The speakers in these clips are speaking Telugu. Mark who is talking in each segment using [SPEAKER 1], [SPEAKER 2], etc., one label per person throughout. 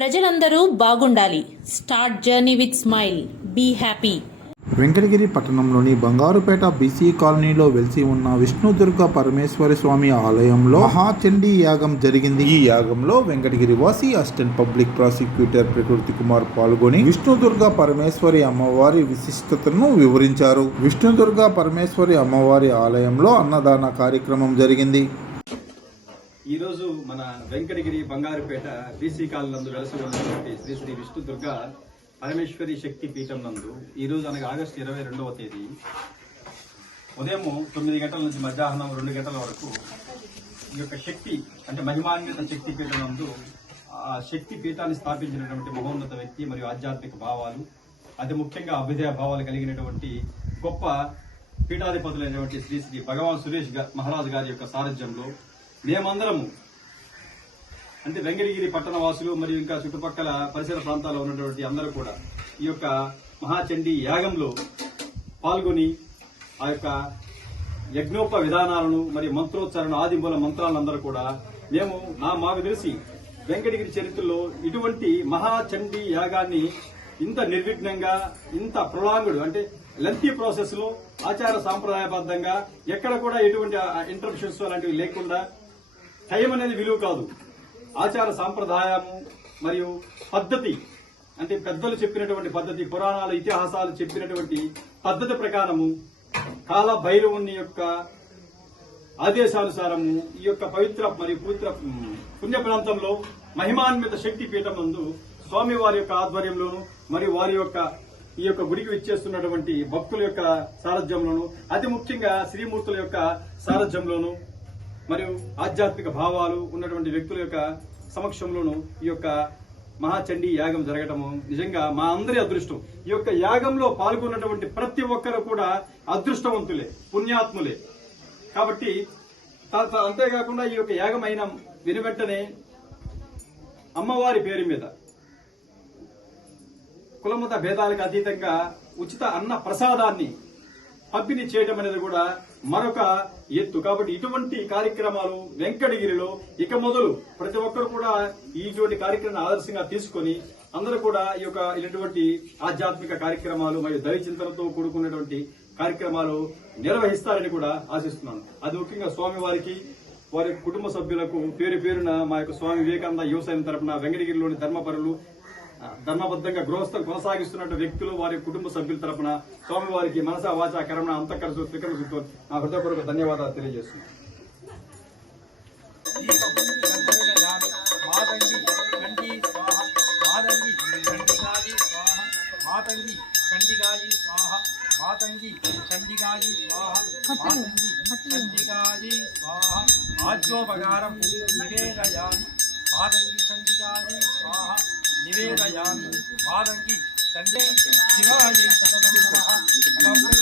[SPEAKER 1] ప్రజలందరూ బాగుండాలి. Start journey with smile. Be happy.
[SPEAKER 2] Venkatagiri పట్టణంలోని బంగారుపేట బీసీ కాలనీలో వెలిసి ఉన్న విష్ణుదుర్గ పరమేశ్వరి స్వామి ఆలయంలో మహాచండీ యాగం జరిగింది. ఈ యాగంలో వెంకటగిరి వాసి అసిస్టెంట్ పబ్లిక్ ప్రాసిక్యూటర్ ప్రకృతి కుమార్ పాల్గొని విష్ణుదుర్గ పరమేశ్వరి అమ్మవారి విశిష్టతను వివరించారు. విష్ణుదుర్గ పరమేశ్వరి అమ్మవారి ఆలయంలో అన్నదాన కార్యక్రమం జరిగింది.
[SPEAKER 3] ఈరోజు మన వెంకటగిరి బంగారుపేట బీసీ కాలనందు వెలసి ఉన్నటువంటి శ్రీ శ్రీ విష్ణు దుర్గ పరమేశ్వరి శక్తి పీఠం నందు ఈ రోజు అనగా ఆగస్టు ఇరవై రెండవ తేదీ ఉదయం తొమ్మిది గంటల నుంచి మధ్యాహ్నం రెండు గంటల వరకు ఈ యొక్క శక్తి అంటే మహిమాన్విత శక్తి పీఠం నందు ఆ శక్తి పీఠాన్ని స్థాపించినటువంటి మహోన్నత వ్యక్తి మరియు ఆధ్యాత్మిక భావాలు అతి ముఖ్యంగా అభ్యుదయ భావాలు కలిగినటువంటి గొప్ప పీఠాధిపతులైనటువంటి శ్రీ శ్రీ భగవాన్ సురేష్ గా- మహారాజు గారి యొక్క సారథ్యంలో మేమందరము అంటే వెంకటగిరి పట్టణ వాసులు మరియు ఇంకా చుట్టుపక్కల పరిసర ప్రాంతాల్లో ఉన్నటువంటి అందరూ కూడా ఈ యొక్క మహాచండీ యాగంలో పాల్గొని ఆ యొక్క యజ్ఞోప విధానాలను మరియు మంత్రోచ్చారణ ఆది మూల మంత్రాలందరూ కూడా మేము నా మాకు తెలిసి వెంకటగిరి చరిత్రలో ఇటువంటి మహాచండీ యాగాన్ని ఇంత నిర్విఘ్నంగా ఇంత ప్రొలాంగుడు అంటే లెంతీ ప్రాసెస్లో ఆచార సాంప్రదాయబద్ధంగా ఎక్కడ కూడా ఎటువంటి ఇంటరప్షన్స్ అలాంటివి లేకుండా టైం అనేది విలువ కాదు. ఆచార సాంప్రదాయము మరియు పద్ధతి అంటే పెద్దలు చెప్పినటువంటి పద్ధతి పురాణాలు ఇతిహాసాలు చెప్పినటువంటి పద్ధతి ప్రకారము కాల భైరవుని యొక్క ఆదేశానుసారము ఈ యొక్క పవిత్ర మరియు పవిత్ర పుణ్య ప్రాంతంలో మహిమాన్విత శక్తి పీఠం నందు స్వామి వారి యొక్క ఆధ్వర్యంలోను మరియు వారి యొక్క ఈ యొక్క గుడికి ఇచ్చేస్తున్నటువంటి భక్తుల యొక్క సారథ్యంలోను అతి ముఖ్యంగా శ్రీమూర్తుల యొక్క సారథ్యంలోను మరియు ఆధ్యాత్మిక భావాలు ఉన్నటువంటి వ్యక్తుల యొక్క సమక్షంలోను ఈ యొక్క మహాచండీ యాగం జరగటము నిజంగా మా అందరి అదృష్టం. ఈ యొక్క యాగంలో పాల్గొన్నటువంటి ప్రతి ఒక్కరు కూడా అదృష్టవంతులే పుణ్యాత్ములే. కాబట్టి అంతేకాకుండా ఈ యొక్క యాగం అయిన విని వెంటనే అమ్మవారి పేరు మీద కులమత భేదాలకు అతీతంగా ఉచిత అన్న ప్రసాదాన్ని పంపిణీ చేయడం అనేది కూడా మరొక ఎత్తు. కాబట్టి ఇటువంటి కార్యక్రమాలు వెంకటగిరిలో ఇక మొదలు ప్రతి ఒక్కరు కూడా ఇటువంటి కార్యక్రమాన్ని ఆదర్శంగా తీసుకొని అందరూ కూడా ఈ యొక్క ఇటువంటి ఆధ్యాత్మిక కార్యక్రమాలు మరియు దైవచింతనతో కూడుకున్నటువంటి కార్యక్రమాలు నిర్వహిస్తారని కూడా ఆశిస్తున్నాను. అది ముఖ్యంగా స్వామి వారికి వారి కుటుంబ సభ్యులకు పేరు పేరున మా యొక్క స్వామి వివేకానంద యువసాయం తరపున వెంకటగిరిలోని ధర్మపరులు ధర్మబద్ధంగా గృహస్థం కొనసాగిస్తున్న వ్యక్తులు వారి కుటుంబ సభ్యుల తరపున స్వామివారికి మనస వాచ కరణ అంతఃకరసు త్రికరసు నా హృదయపూర్వక ధన్యవాదాలు తెలియజేస్తున్నాను
[SPEAKER 4] స్వాహ మాతంగి చండిగాయి స్వాహ మాతంగి చండిగాయి స్వాహ మాతంగి చండిగాయి స్వాహ మాతంగి చండిగాయి స్వాహ ఆజ్యోపకారం నివేదయామి మాతంగి చండిగాయి స్వాహ निवेदयामि वादङ्गी चण्डे शिवायै सततं नमः नमः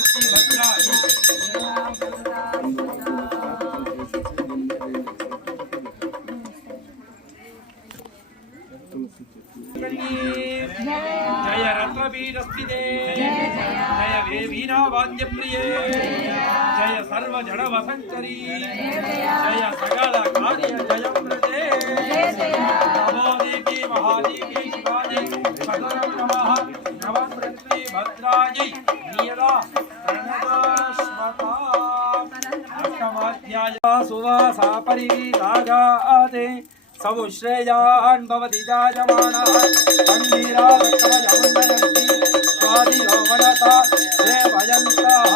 [SPEAKER 4] जय रत्नवीरस्थिते जय जय सर्वजडवसञ्चरी అష్టమాధ్యాయ సువాసా పరివీతాగాతే సముశ్రేయాన్ భవతి జాయమానः కందీరావకమయమున్నయంతి స్వాదిరోమణత దేవయంతః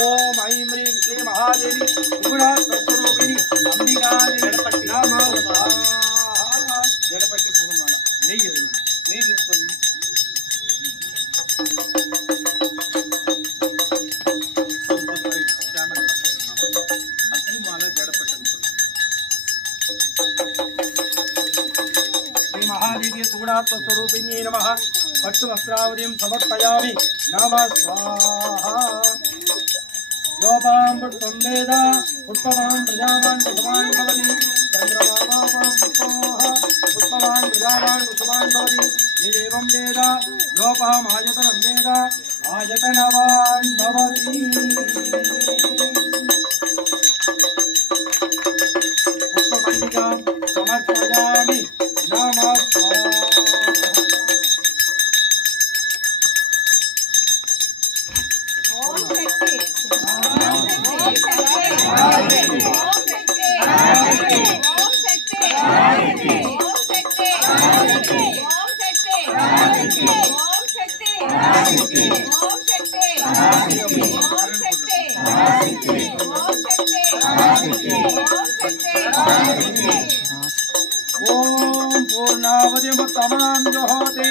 [SPEAKER 4] ఓం ఐం హ్రీం శ్రీ మహాదేవి గుణాత్మస్వరూపిణి అంబికాని జడపట్టి నమః జడపట్టి మహాదేవి సూడాత్మ స్వరూపిణ్యై నమ. పట్టు వస్త్రావతిం సమర్పయామి. నమ స్వాహా. యోపాం పుష్పం వేద. పుష్పవాన్ ప్రజావాన్ పుష్పవాన్ భవతి. చంద్రమామాపాం పుష్పమోహ పుష్పవాన్ ప్రజావాన్ పుష్పవాన్ భవతి. ఏవం వేద? యోపాం சக்தி होते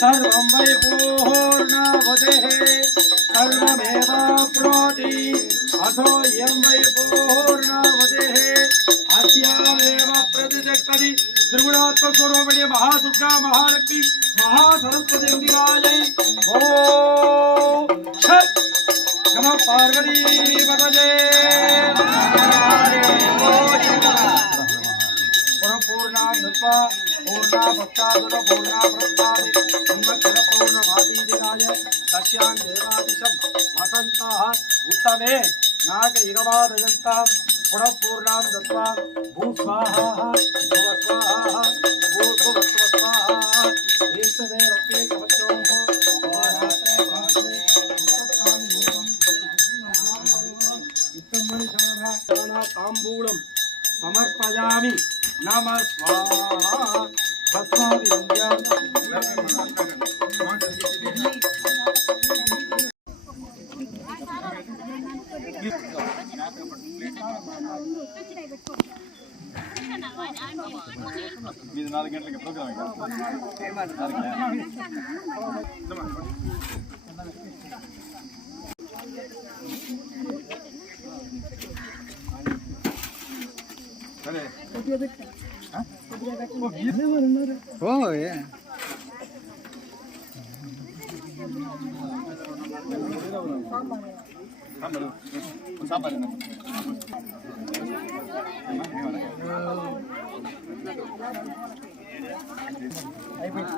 [SPEAKER 4] सर्वं वै भूर्णावदेः सर्वमेवाप्नोति अथो यं वै भूर्णावदेः अस्यामेव प्रतिजगतरि त्रिगुणात्मस्वरूपिणे महादुर्गा, महालक्ष्मी, महासरस्वती ॐ छट् नमः पार्वती पतये। நுட்பா பூர்ணா பக்தாதுர பூர்ணா பிரத்தாதி உன்னத்திர பூர்ணமாதீதிராய தஸ்யாம் தேவாதிஷம் வசந்தாக உத்தமே நாக இகவாதயந்தாம் புடப்பூர்ணாம் தத்வா பூஸ்வாஹா సమర్పయామి. నమ స్వాహా
[SPEAKER 3] మీది నాలుగు గంటలకి ప్రోగ్రామ్ हो ये అయిపోయింది